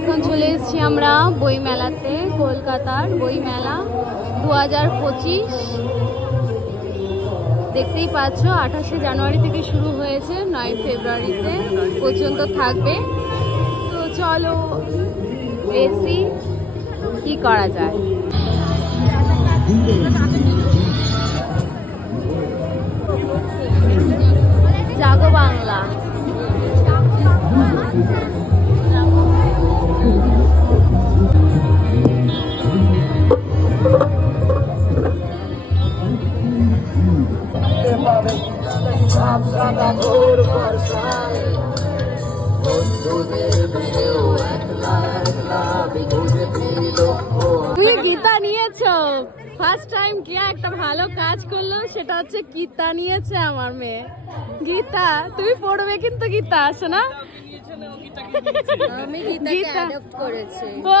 এখন চলে এসেছি আমরা বই মেলাতে, কলকাতার বই মেলা 2025। দেখতেই পাচ্ছ 28শে জানুয়ারি থেকে শুরু হয়েছে, 9 ফেব্রুয়ারিতে পর্যন্ত থাকবে। তো চলো এসি কি করা যায়। জাগো বাংলা। তুমি গীতা নিয়েছো ফার্স্ট টাইম, কি একটা ভালো কাজ করলো, সেটা হচ্ছে গীতা নিয়েছে আমার মেয়ে। গীতা তুমি পড়বে কিন্তু, গীতা আসো না। আমি গীতাকে অ্যাডপ্ট করেছি। ও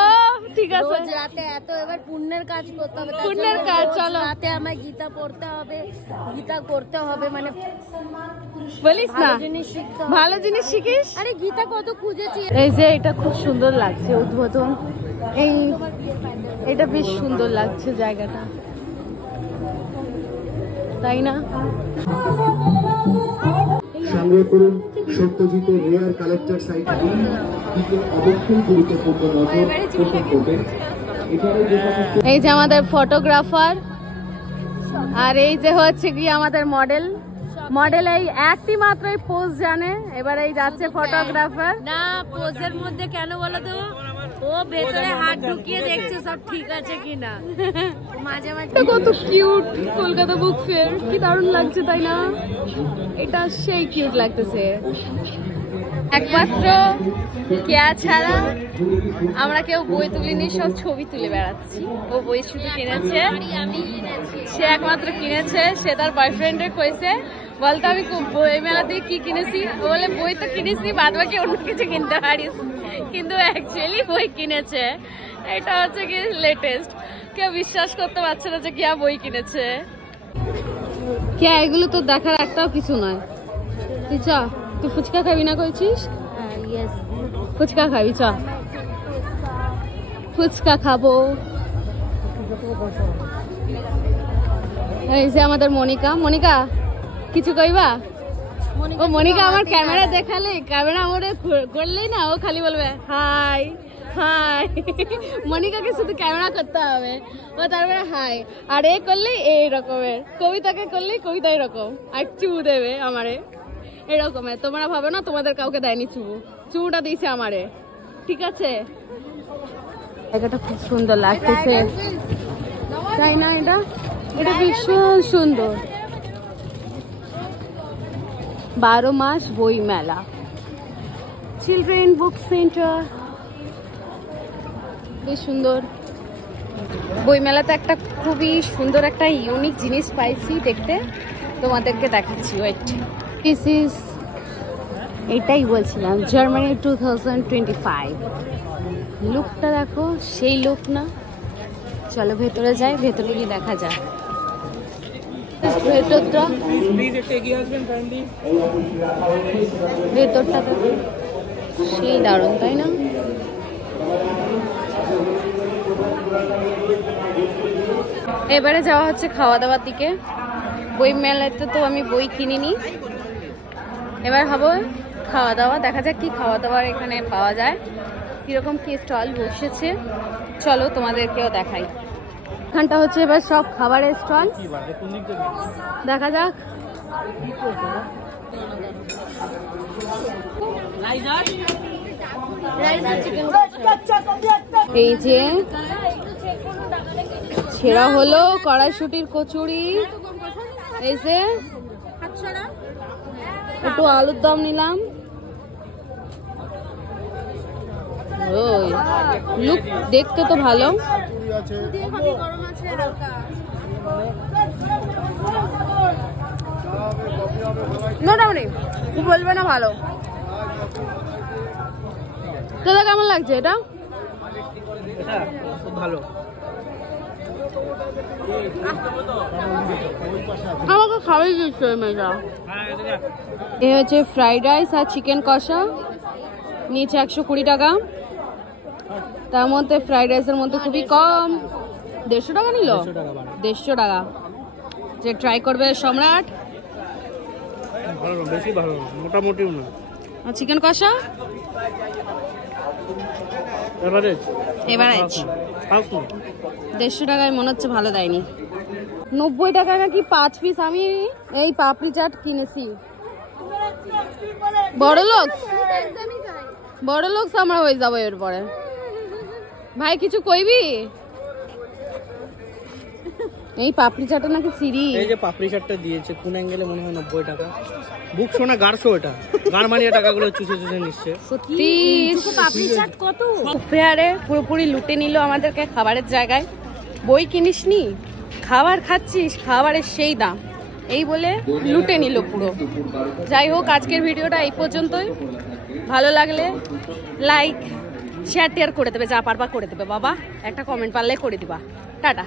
ঠিক আছে, রোজ রাতে এত এবার পুণ্যের কাজ করতে হবে, পুণ্যের কাজ। চলো রাতে আমায় গীতা পড়তে হবে, গীতা করতে হবে, মানে বলিস না জিনিস শিখতে হবে। ভালো জিনিস শিখিস। আরে গীতা কত খুঁজেছি। এই যে এটা খুব সুন্দর লাগছে উদ্বোধন, এই এটা বেশ সুন্দর লাগছে জায়গাটা, তাই না? সংগ্রহ করুন সত্যজিতের রেয়ার কালেক্টর সাইটটি দিকে অবশ্যই গুরুত্বপূর্ণ নজর পোষণ করবেন। এই যে আমাদের ফটোগ্রাফার, আর এই যে হচ্ছে কি আমাদের মডেল। মডেল এই একটি মাত্রই পোজ জানে, এবার এই যাচ্ছে ফটোগ্রাফার। না পোজের মধ্যে কেন বলো তো, ও ভেতরে হাত ঢুকিয়ে দেখছে সব ঠিক আছে কিনা। মাঝে মাঝে কত কিউট, কলকাতা বুক ফেয়ার কি দারুণ লাগছে, তাই না? এটা সেই কিউট লাগতেছে। একমাত্র কেয়া ছাড়া আমরা কেউ বই তুলিনি, সব ছবি তুলে বেড়াচ্ছি। ও বই শুধু কিনেছে, সে একমাত্র কিনেছে। সে তার বয়ফ্রেন্ডের কইছে বলতো আমি বই মেলা দিয়ে কি কিনেছি, ও বলে বই তো কিনেছি, বাদ বাকি অন্য কিছু কিনতে পারিস, কিন্তু অ্যাকচুয়ালি বই কিনেছে। এটা হচ্ছে কি লেটেস্ট, কেউ বিশ্বাস করতে পারছে না যে কেয়া বই কিনেছে। কেয়া এগুলো তো দেখার একটাও কিছু নয়। তুই চ, তুই ফুচকা খাবি না কইছিস? ফুচকা খাবি, চ ফুচকা খাবো। এই যে আমাদের মনিকা। মনিকা কিছু কইবা? ও মনিকা আমার ক্যামেরা দেখালে, ক্যামেরা আমারে করলেই না, ও খালি বলবে হাই হাই। মনিকাকে শুধু ক্যামেরা করতে হবে, ও তারপরে হাই। আর এ করলেই এই রকমের, কবিতাকে করলেই কবিতা এরকম, আর চু দেবে আমারে এরকমের। তোমরা ভাবে না তোমাদের কাউকে দেয়নি চু, চুটা দিয়েছে আমারে, ঠিক আছে? জায়গাটা খুব সুন্দর লাগতেছে, তাই না? এটা এটা ভীষণ সুন্দর। 12 মাস বই মেলা, চিলড্রেন বুক সেন্টার, বেশ সুন্দর। বই মেলাতে একটা খুবই সুন্দর একটা ইউনিক জিনিস পাইছি দেখতে, তোমাদেরকে দেখাচ্ছি। ওয়েট, দিস ইজ, এটাই বলছিলাম, জার্মানি 2025। লুকটা দেখো, সেই লুক না? চলো ভেতরে যাই, ভেতরে গিয়ে দেখা যায় ভেতরটা। ভেতরটা তো সেই দারুণ, তাই না? এবারে যাওয়া হচ্ছে খাওয়া দাওয়ার দিকে। বই মেলাতে তো আমি বই কিনিনি, এবার হবো খাওয়া দাওয়া। দেখা যাক কি খাওয়া দাওয়ার এখানে পাওয়া যায়, কিরকম কি স্টল বসেছে। চলো তোমাদেরকেও দেখাই। এখানটা হচ্ছে এবার সব খাবারের স্টল, দেখা যাক। এই যে ছেঁড়া হলো কড়াইশুটির কচুরি, এই যে একটু আলুর দম নিলাম। ওই লুক দেখতে তো ভালো। মোটামুটি বলবে না ভালো। দাদা কেমন লাগছে এটা? খুব ভালো। আমাকে খাওয়াই দিচ্ছে মেয়েটা। এই হচ্ছে ফ্রাইড রাইস আর চিকেন কষা, নিচে 120 টাকা। তার মধ্যে ফ্রাইড রাইসের মধ্যে খুবই কম, 150 টাকা নিল, 150 টাকা। যে ট্রাই করবে সম্রাট। ভালো, বেশি ভালো, মোটামুটি না। আর চিকেন কষা এভারেজ, 150 টাকায় মনে হচ্ছে ভালো দেয়নি। 90 টাকা নাকি 5 পিস। আমি এই পাপড়ি চাট কিনেছি। বড় লোক আমরা হয়ে যাবো এরপরে। ভাই কিছু কইবি? এই পাপড়ি চাটটা নাকি ফ্রি। এই যে পাপড়ি চাটটা দিয়েছে কোন অ্যাঙ্গেলে মনে হয় 90 টাকা। বুক শোনা গাড়ছো, এটা গাড় মানিয়ে টাকাগুলো চুষে নিচ্ছে। পাপড়ি চাট কত? ফেয়ারে পুরোপুরি লুটে নিল আমাদেরকে খাবারের জায়গায়। বই কিনিসনি, খাবার খাচ্ছিস, খাবারের সেই দাম, এই বলে লুটে নিল পুরো। যাই হোক, আজকের ভিডিওটা এই পর্যন্তই। ভালো লাগলে লাইক শেয়ার টেয়ার করে দেবে, যা পারবা করে দেবে বাবা। একটা কমেন্ট পারলে করে দিবা। টাটা।